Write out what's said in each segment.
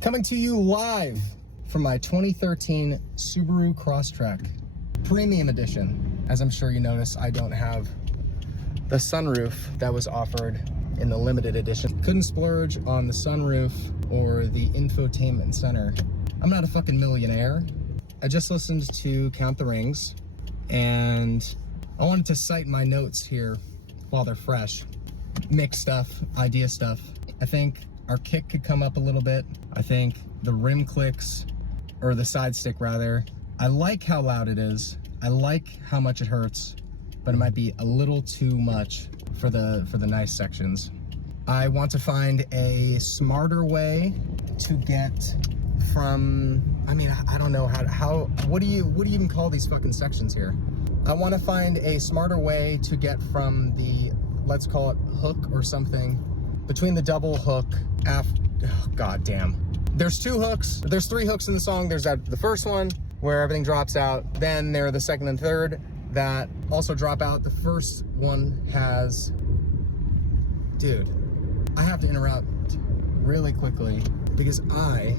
Coming to you live from my 2013 Subaru Crosstrek Premium Edition. As I'm sure you notice, I don't have the sunroof that was offered in the limited edition. Couldn't splurge on the sunroof or the infotainment center. I'm not a fucking millionaire. I just listened to Count the Rings, and I wanted to cite my notes here while they're fresh. Mix stuff, idea stuff. I think our kick could come up a little bit. I think the rim clicks, or the side stick rather, I like how loud it is. I like how much it hurts, but it might be a little too much for the nice sections. I want to find a smarter way to get from, I mean, I don't know what do you even call these fucking sections here? I want to find a smarter way to get from the, let's call it hook or something, between the double hook after, oh, god damn. There's two hooks, there's three hooks in the song. There's the first one where everything drops out. Then there are the second and third that also drop out. The first one has, dude, I have to interrupt really quickly because I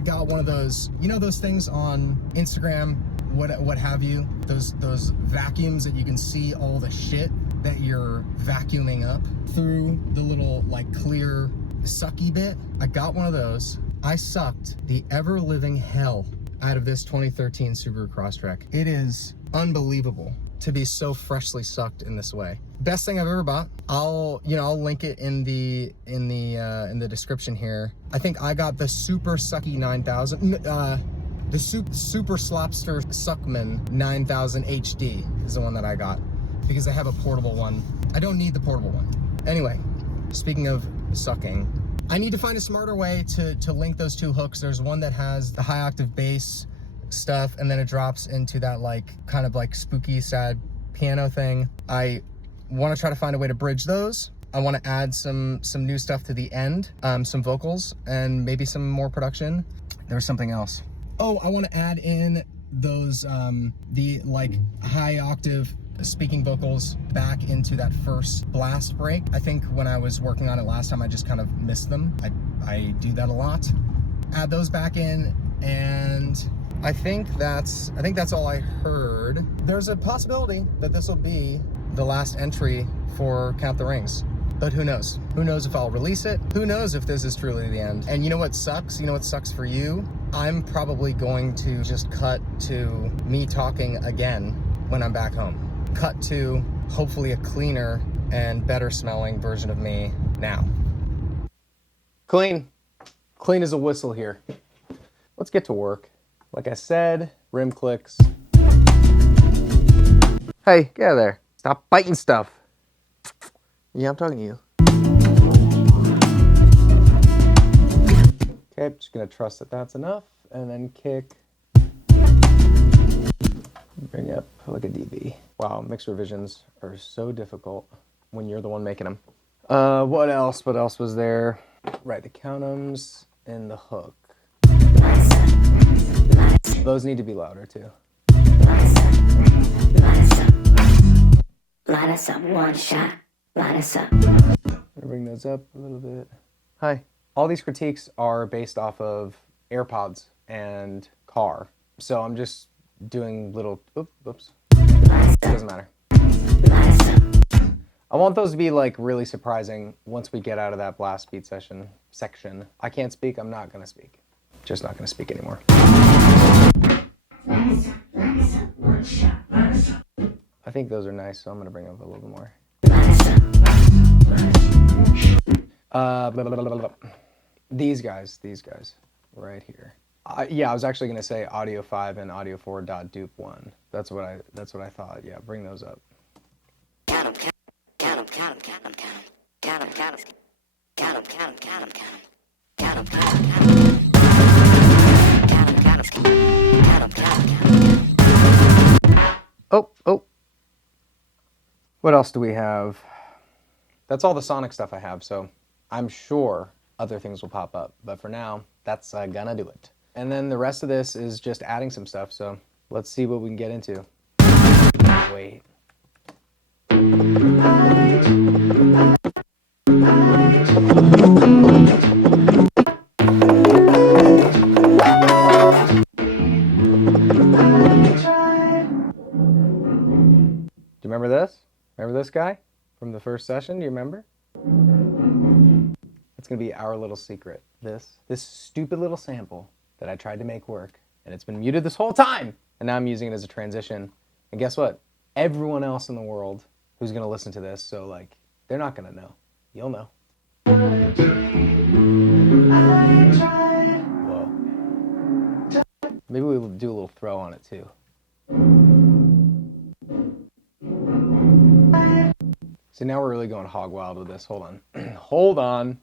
got one of those, you know those things on Instagram, what have you, those vacuums that you can see all the shit that you're vacuuming up through the little like clear sucky bit. I got one of those. I sucked the ever-living hell out of this 2013 Subaru Crosstrek. It is unbelievable to be so freshly sucked in this way. Best thing I've ever bought. I'll link it in the description here. I think I got the Super Sucky 9000, the Super Slopster Suckman 9000 HD is the one that I got because I have a portable one. I don't need the portable one. Anyway, speaking of sucking, I need to find a smarter way to link those two hooks. There's one that has the high octave bass stuff, and then it drops into that like kind of like spooky sad piano thing. I want to try to find a way to bridge those. I want to add some new stuff to the end, some vocals and maybe some more production. There's something else. Oh, I want to add in those the like high octave speaking vocals back into that first blast break. I think when I was working on it last time, I just kind of missed them. I do that a lot. Add those back in, and I think that's all I heard. There's a possibility that this will be the last entry for Count the Rings, but who knows? Who knows if I'll release it? Who knows if this is truly the end? And you know what sucks? You know what sucks for you? I'm probably going to just cut to me talking again when I'm back home. Cut to hopefully a cleaner and better smelling version of me now. Clean as a whistle here. Let's get to work. Like I said, rim clicks. Hey, get out of there. Stop biting stuff. Yeah, I'm talking to you. Okay, I'm just gonna trust that that's enough, and then kick. Bring up like a dB. Wow, mix revisions are so difficult when you're the one making them. What else? What else was there? Right, the countums and the hook. Those need to be louder too. Line us up, one shot. Line us up. Bring those up a little bit. Hi. All these critiques are based off of AirPods and car. So I'm just doing little, oops. It doesn't matter. I want those to be like really surprising once we get out of that blast beat section. I can't speak, I'm not gonna speak. Just not gonna speak anymore. I think those are nice, so I'm gonna bring up a little bit more. These guys, right here. Yeah, I was actually gonna say audio 5 and audio 4.dupe1. That's what I thought. Yeah, bring those up. Oh. What else do we have? That's all the sonic stuff I have, so I'm sure other things will pop up. But for now, that's gonna do it. And then the rest of this is just adding some stuff, so let's see what we can get into. Wait. Do you remember this? Remember this guy from the first session? Do you remember? It's gonna be our little secret. This stupid little sample that I tried to make work, and it's been muted this whole time, and now I'm using it as a transition. And guess what? Everyone else in the world who's gonna listen to this, so like, they're not gonna know. You'll know. Whoa. Maybe we'll do a little throw on it too. So now we're really going hog wild with this. Hold on. Hold on.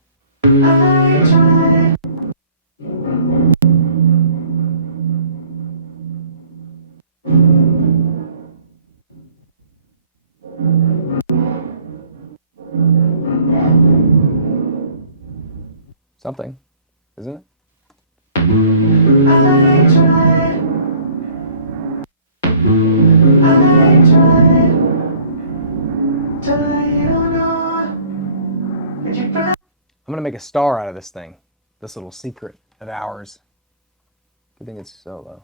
Something, isn't it? I'm gonna make a star out of this thing. This little secret of ours. Good thing it's solo.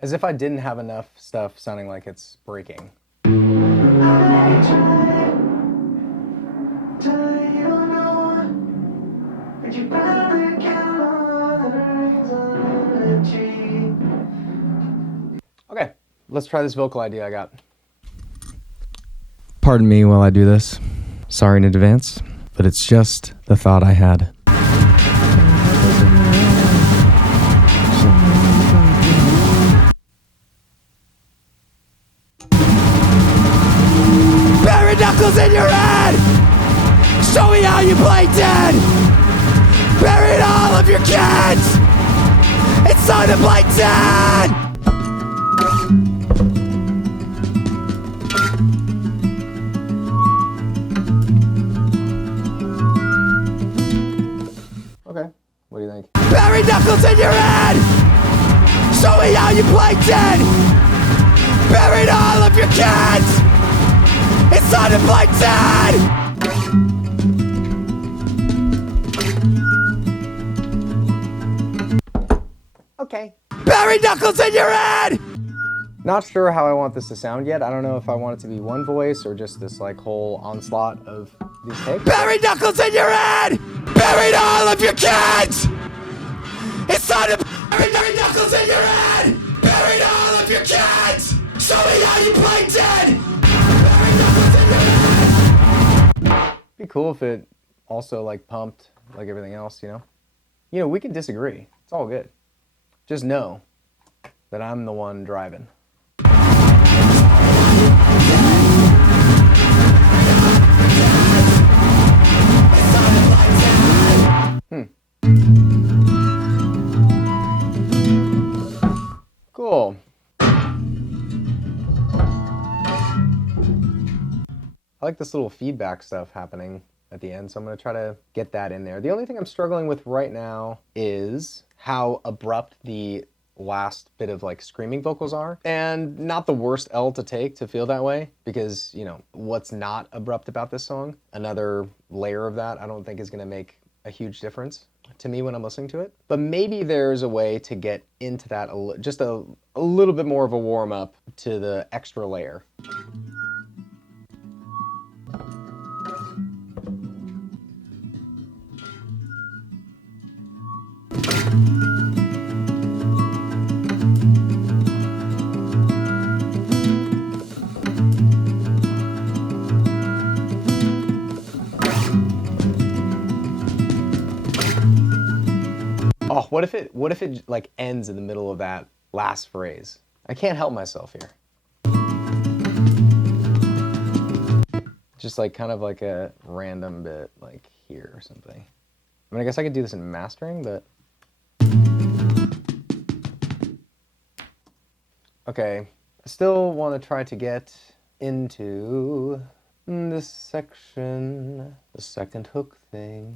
As if I didn't have enough stuff sounding like it's breaking. Okay, let's try this vocal idea I got. Pardon me while I do this. Sorry in advance, but it's just the thought I had. Bury knuckles in your head! Show me how you play dead! Buried all of your kids! It's time to play dead! Okay, what do you think? Bury knuckles in your head! Show me how you play dead! Buried all of your kids! It's time to play dead! Okay. Bury knuckles in your head! Not sure how I want this to sound yet. I don't know if I want it to be one voice or just this like whole onslaught of these takes. Bury knuckles in your head! Buried all of your kids! It's time to bury knuckles in your head! Buried all of your kids! Show me how you play dead! Bury knuckles in your head! Be cool if it also like pumped like everything else, you know? You know, we can disagree. It's all good. Just know that I'm the one driving. Cool. I like this little feedback stuff happening at the end, so I'm going to try to get that in there. The only thing I'm struggling with right now is how abrupt the last bit of like screaming vocals are, and not the worst L to take to feel that way, because, you know, what's not abrupt about this song, another layer of that I don't think is going to make a huge difference to me when I'm listening to it. But maybe there's a way to get into that just a little bit more of a warm up to the extra layer. Oh, what if it like ends in the middle of that last phrase? I can't help myself here. Just like kind of like a random bit like here or something. I mean, I guess I could do this in mastering, but okay. still want to try to get into this section, the second hook thing.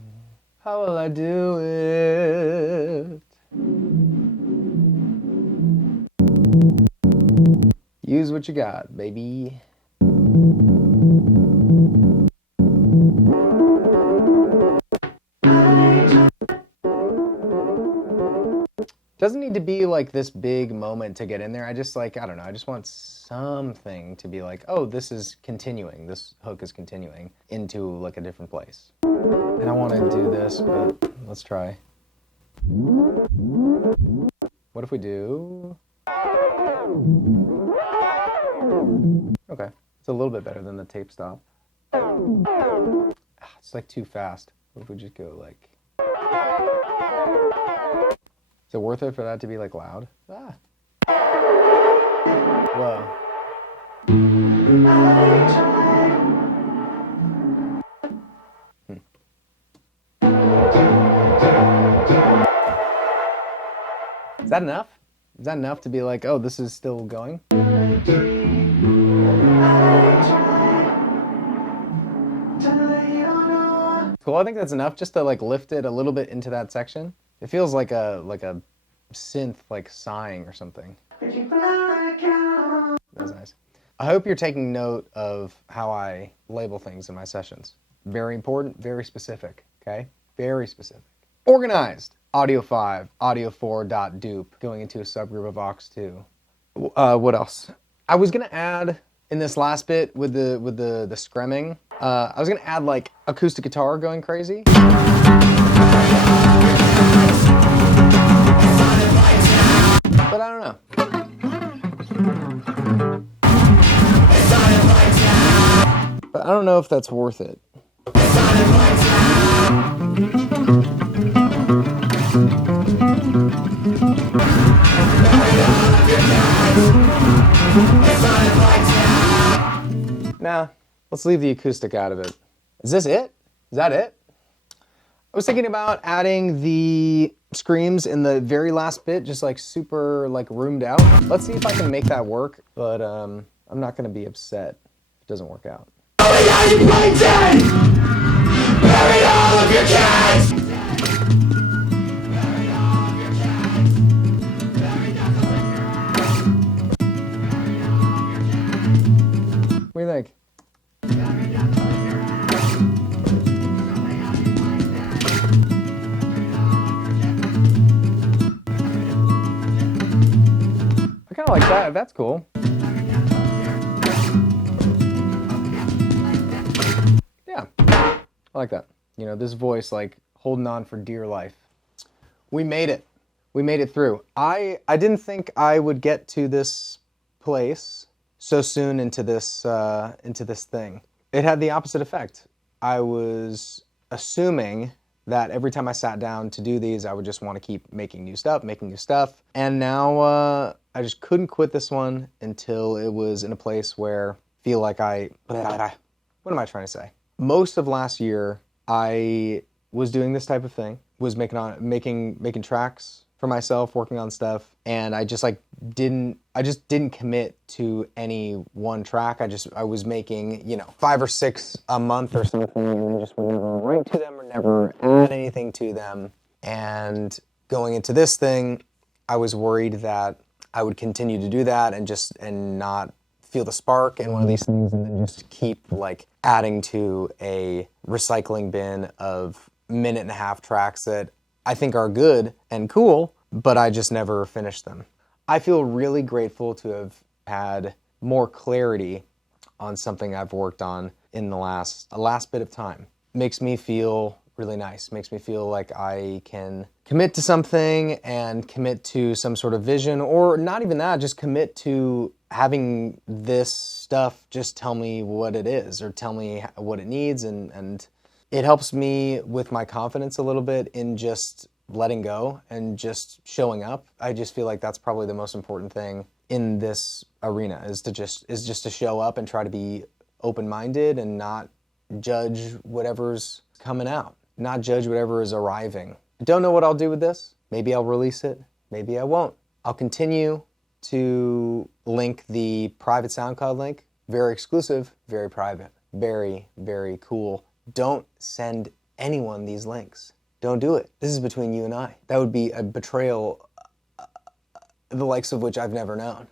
How will I do it? Use what you got, baby. Doesn't need to be like this big moment to get in there. I just like, I don't know, I just want something to be like, oh, this is continuing. This hook is continuing into like a different place. And I want to do this, but let's try. What if we do? Okay, it's a little bit better than the tape stop. It's like too fast. What if we just go like... Is it worth it for that to be like loud? Ah. Whoa. Is that enough? Is that enough to be like, oh, this is still going? Cool, I think that's enough just to like lift it a little bit into that section. It feels like a synth like sighing or something. That's nice. I hope you're taking note of how I label things in my sessions. Very important, very specific, okay? Very specific. Organized. Audio 5, audio 4.dupe, going into a subgroup of aux2. What else? I was gonna add in this last bit with the scremming, I was gonna add like acoustic guitar going crazy. But I don't know. But I don't know if that's worth it. Nah, let's leave the acoustic out of it. Is this it? Is that it? I was thinking about adding the screams in the very last bit, just like super like roomed out. Let's see if I can make that work, but I'm not gonna be upset if it doesn't work out. Bury all of your kids! What do you think? I kind of like that. That's cool. Yeah, I like that. You know, this voice like holding on for dear life. We made it. We made it through. I didn't think I would get to this place so soon into this thing. It had the opposite effect. I was assuming that every time I sat down to do these, I would just want to keep making new stuff. And now I just couldn't quit this one until it was in a place where I feel like what am I trying to say? Most of last year, I was doing this type of thing, was making tracks for myself, working on stuff, and I just didn't commit to any one track. I was making, 5 or 6 a month or something, and just would never write to them or never add anything to them. And going into this thing, I was worried that I would continue to do that and not feel the spark in one of these things, and then just keep like adding to a recycling bin of minute-and-a-half tracks that I think are good and cool, but I just never finished them. I feel really grateful to have had more clarity on something I've worked on in the last bit of time. Makes me feel really nice. Makes me feel like I can commit to something and commit to some sort of vision, or not even that, just commit to having this stuff just tell me what it is or tell me what it needs, and it helps me with my confidence a little bit in just letting go and just showing up. I just feel like that's probably the most important thing in this arena, is just to show up and try to be open-minded and not judge whatever's coming out, not judge whatever is arriving. I don't know what I'll do with this. Maybe I'll release it, maybe I won't. I'll continue to link the private SoundCloud link. Very exclusive, very private, very, very cool. Don't send anyone these links. Don't do it. This is between you and I. That would be a betrayal, the likes of which I've never known.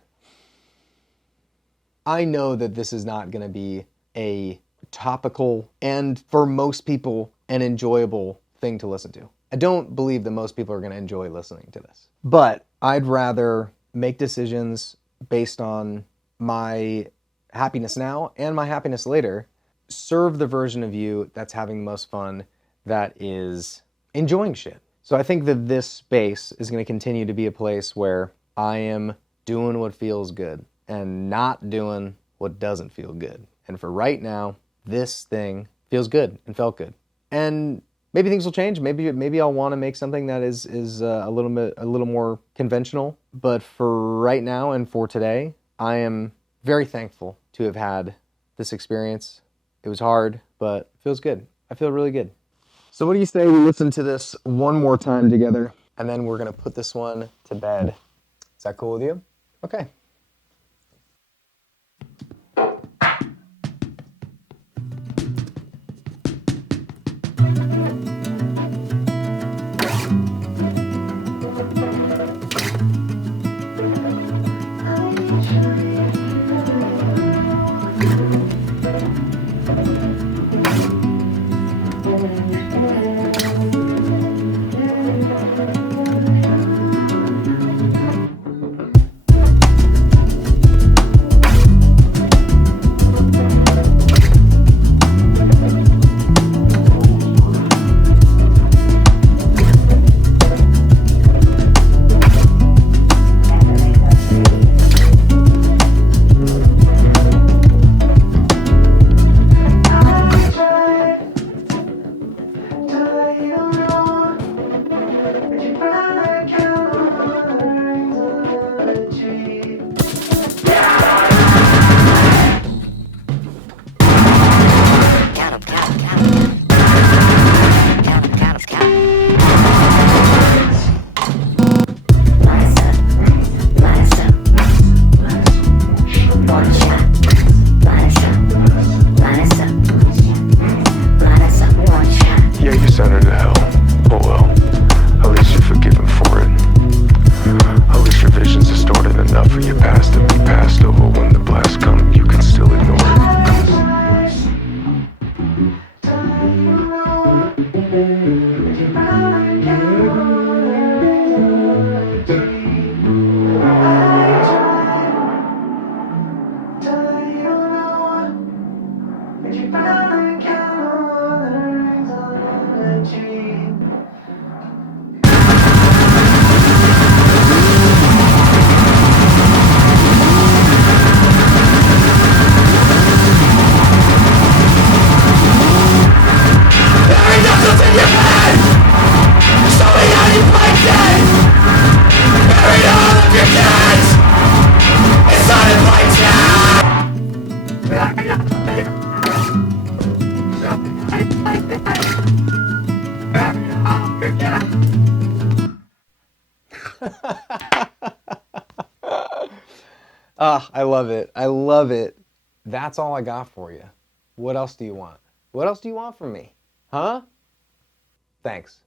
I know that this is not going to be a topical and, for most people, an enjoyable thing to listen to. I don't believe that most people are going to enjoy listening to this. But I'd rather make decisions based on my happiness now and my happiness later, serve the version of you that's having the most fun, that is enjoying shit. So I think that this space is going to continue to be a place where I am doing what feels good and not doing what doesn't feel good. And for right now, this thing feels good and felt good. And maybe things will change. Maybe I'll want to make something that is a little more conventional. But for right now and for today, I am very thankful to have had this experience. It was hard, but it feels good. I feel really good. So what do you say we listen to this one more time together, and then we're gonna put this one to bed. Is that cool with you? Okay. I love it. I love it. That's all I got for you. What else do you want? What else do you want from me? Huh? Thanks.